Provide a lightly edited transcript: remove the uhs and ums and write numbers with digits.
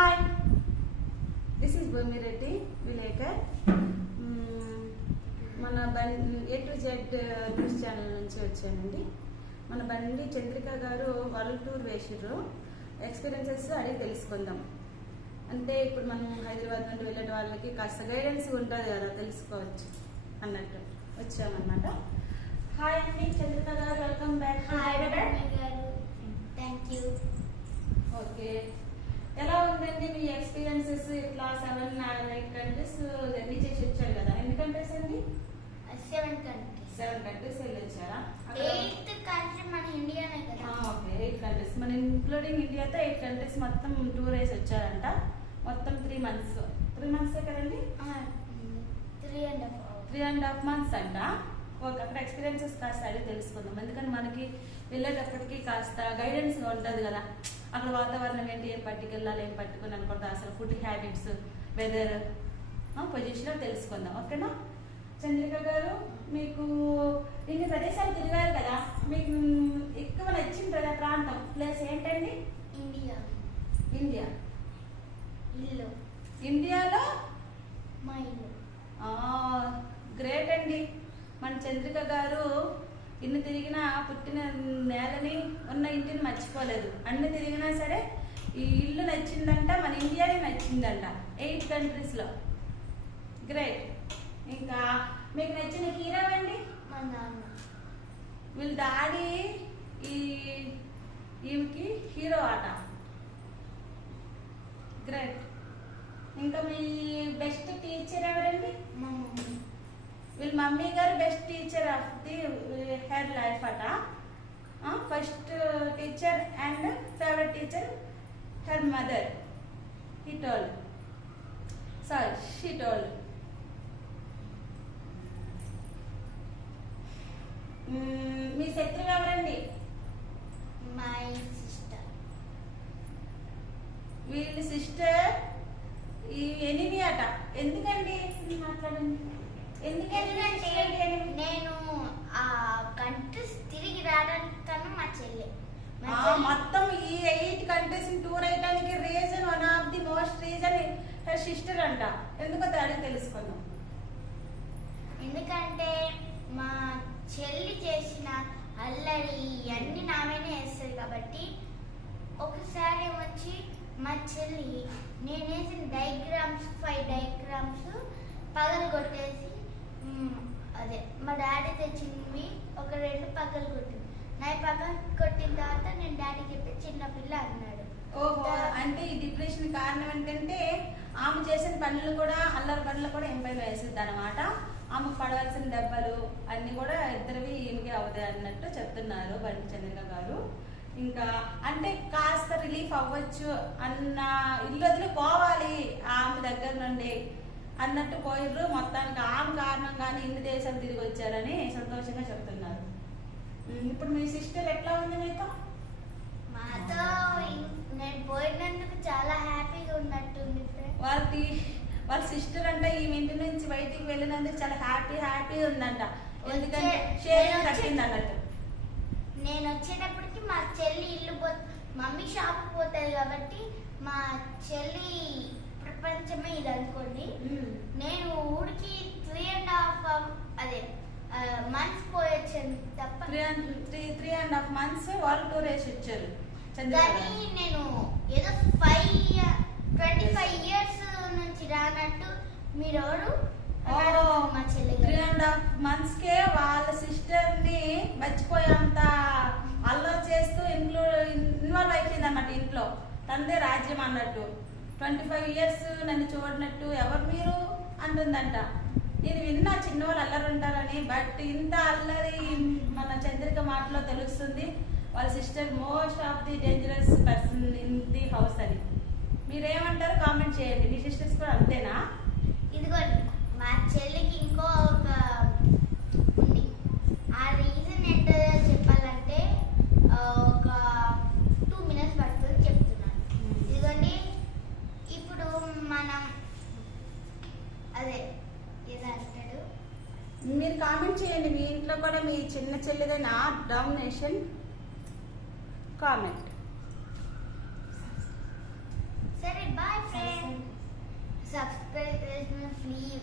Hi, this is Bommireddy విలేకర్. మన A to Z news channel నుంచి వచ్చానండి. మన బండి చంద్రిక గారు వరల్డ్ టూర్ వేసిర్రు. ఎక్స్పీరియన్సెస్ అడిగి తెలుసుకుందాం. అంటే ఇప్పుడు మనం హైదరాబాద్ నుండి వెళ్ళే వాళ్ళకి కాస్త గైడెన్స్ ఉంటుంది కదా, తెలుసుకోవచ్చు అన్నట్టు వచ్చామన్నమాట. హాయ్ అండి చంద్రిక గారు, వెల్కమ్ బ్యాక్. హాయ్ గారు, థ్యాంక్ యూ. ఓకే, ఎలా ఉందండి మీ ఎక్స్పీరియన్సెస్? ఇట్లా 7-8 కంట్రీస్ జర్నీ చేసి వచ్చారు కదా. ఎన్ని కంట్రీస్ అండి? 7 కంట్రీస్. 7 కంట్రీస్ వెళ్ళి వచ్చారా? 8th కంట్రీ మన ఇండియానే కదా. ఓకే, 8 కంట్రీస్ మన ఇంక్లూడింగ్ ఇండియాతో 8 కంట్రీస్ మొత్తం టూర్ వేసి వచ్చారంట. మొత్తం 3 months. 3 months కదండి? 3.5 months అంట. ఓకే, అక్కడ ఎక్స్పీరియన్సెస్ కాస్త అడిగి తెలుసుకుందాం. ఎందుకంటే మనకి వెళ్ళేటప్పటికి కాస్త గైడెన్స్ ఉంటుంది కదా, అక్కడ వాతావరణం ఏంటి, ఏం పట్టుకెళ్ళాలి, ఏం పట్టుకుని అనుకుంటా, అసలు ఫుడ్ హ్యాబిట్స్, వెదర్, పొజిషన్ తెలుసుకుందాం. ఓకేనా చంద్రిక గారు, మీకు ఇన్ని ప్రదేశాలు తిరిగారు కదా, మీకు ఎక్కువ నచ్చిన ప్రాంతం ప్లేస్ ఏంటండి? ఇండియా. ఇండియా ఇల్లు. ఇండియాలో మా ఇల్లు. గ్రేట్ అండి. మన చంద్రిక గారు ఇన్ని తిరిగినా పుట్టిన నేలని, ఉన్న ఇంటిని మర్చిపోలేదు. అన్ని తిరిగినా సరే ఈ ఇల్లు నచ్చిందంట, మన ఇండియానే నచ్చిందంట 8 కంట్రీస్లో. గ్రేట్. ఇంకా మీకు నచ్చిన హీరో అండి? మా నాన్న. వీళ్ళ డాడీ ఈమెకి హీరో ఆట. గ్రేట్. ఇంకా మీ బెస్ట్ టీచర్ ఎవరండి? మా మమ్మీ. వీళ్ళ మమ్మీ గారు best teacher of the her life అట. First teacher and favourite teacher her mother. He told, sorry she told. మీ శత్రువు ఎవరండి? My sister. వీళ్ళ సిస్టర్ ఈ ఎనిమి అట. ఎందుకండి మాట్లాడండి? ఎందుకంటే నేను ఆ కంట్రీస్ తిరిగి రావడానికి కన్నా మా చెల్లి. మొత్తం ఈ 8 కంట్రీస్ టూర్ అయ్యడానికి reason, one of the most reason her sister అంట. ఎందుకో అడిగి తెలుసుకున్నాం. ఎందుకంటే మా చెల్లి చేసిన అల్లరి అన్ని నామేనే వేస్తుంది కాబట్టి. ఒకసారి వచ్చి మా చెల్లి నేను వేసిన 5 డయాగ్రామ్స్ పగలు కొట్టేసి, అదే మా డాడీ తెచ్చినవి ఒక 2 పగలు కొట్టింది. నా పగలు కొట్టిన తర్వాత నేను డాడీకి చెప్పి చిన్నపిల్ల అన్నాడు. ఓహో, అంటే ఈ డిప్రెషన్ కారణం ఏంటంటే ఆమె చేసిన పనులు కూడా, అల్లరి పనులు కూడా ఎంపై వేసిద్ది అనమాట. ఆమెకు పడవలసిన దెబ్బలు అన్ని కూడా ఇద్దరివి ఈమెకి అవుతాయి అన్నట్టు చెప్తున్నారు బండి చంద్రిక గారు. ఇంకా అంటే కాస్త రిలీఫ్ అవ్వచ్చు అన్న, ఇల్లు వదిలి పోవాలి ఆమె దగ్గర నుండి అన్నట్టు పోయిర్రు. మొత్తానికి ఆమె కారణంగానే ఇన్ని దేశాలు తిరిగి వచ్చారని సంతోషంగా చెప్తున్నారు. ఇప్పుడు మీ సిస్టర్ ఎట్లా ఉంది మీతో? మాతో నేను పోయినందుకు చాలా హ్యాపీగా ఉన్నట్టుంది ఫ్రెండ్. వాళ్ళ సిస్టర్ అంటే ఈ ఇంటి నుంచి బయటికి వెళ్ళినందుకు చాలా హ్యాపీ ఉందంట. ఎందుకంటే షేరింగ్ తగ్గింది అన్నట్టు. నేను వచ్చేటప్పటికి మా చెల్లి ఇల్లు మమ్మీ షాప్ పోతుంది కాబట్టి మా చెల్లి ప్రపంచమే ఇది అనుకోండి. నేను ఊరికి 3.5 మంత్స్ పోయొచ్చాను తప్ప. 3.5 months వాళ్ళు టూర్ వేసి వచ్చారు. కానీ నేను ఏదో 25 years నుంచి రానట్టు మీరు మా చెల్లి 3.5 months కే వాళ్ళ సిస్టర్ ని మర్చిపోయేంత అల్లరి చేస్తూ ఇన్వాల్వ్ అయిపోయింది అన్నమాట. ఇంట్లో తందే రాజ్యం అన్నట్టు. 25 years నన్ను చూడనట్టు ఎవరు మీరు అంటుందంట. నేను విన్నా చిన్నవాళ్ళు అల్లరి ఉంటారని, బట్ ఇంత అల్లరి మన చంద్రిక మాటలో తెలుస్తుంది. వాళ్ళ sister most of the dangerous person in the house అని. మీరేమంటారు కామెంట్ చేయండి. మీ సిస్టర్స్ కూడా అంతేనా? ఇదిగోండి, మా చెల్లికి ఇంకో ఒక ఉంది. ఆ రీజన్ ఏంటో చెప్పాలంటే ఒక 2 minutes పడుతుంది చెప్తున్నాను. ఇదిగోండి, ఇప్పుడు మనం అదే ఏదంటాడు, మీరు కామెంట్ చేయండి. మీ ఇంట్లో కూడా మీ చిన్న చెల్లిదైనా డామినేషన్ కామెంట్. సరే బాయ్. సబ్స్క్రైబ్ చేసిన ప్లీజ్.